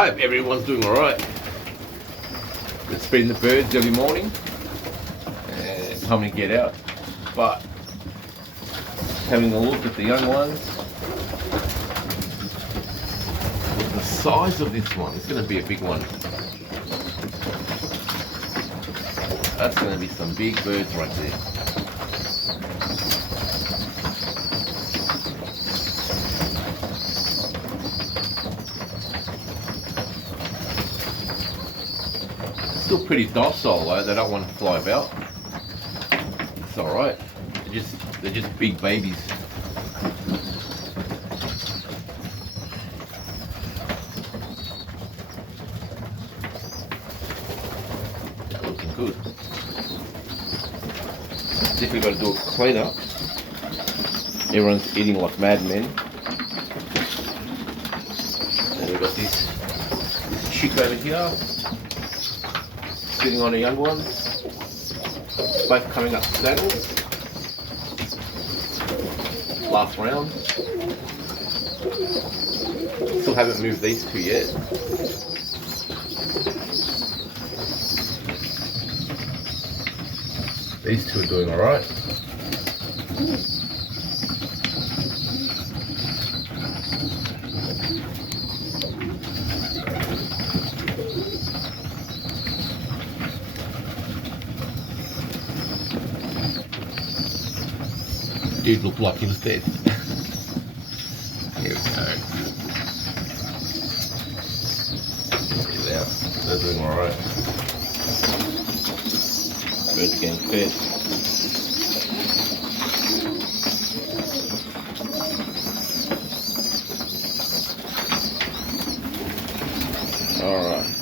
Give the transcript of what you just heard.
Hope everyone's doing alright. It's been the birds early morning. It's time to get out. But having a look at the young ones. The size of this one, it's going to be a big one. That's going to be some big birds right there. Still pretty docile though, they don't want to fly about. It's alright. They're just big babies. They're looking good. Definitely got to do a clean up. Everyone's eating like madmen. And we've got this chick over here. Sitting on a young one, both coming up saddles. Last round. Still haven't moved these two yet. These two are doing alright. Dude looked like he was dead. Here we go. Check it out. They're doing alright. Birds getting fed. Alright.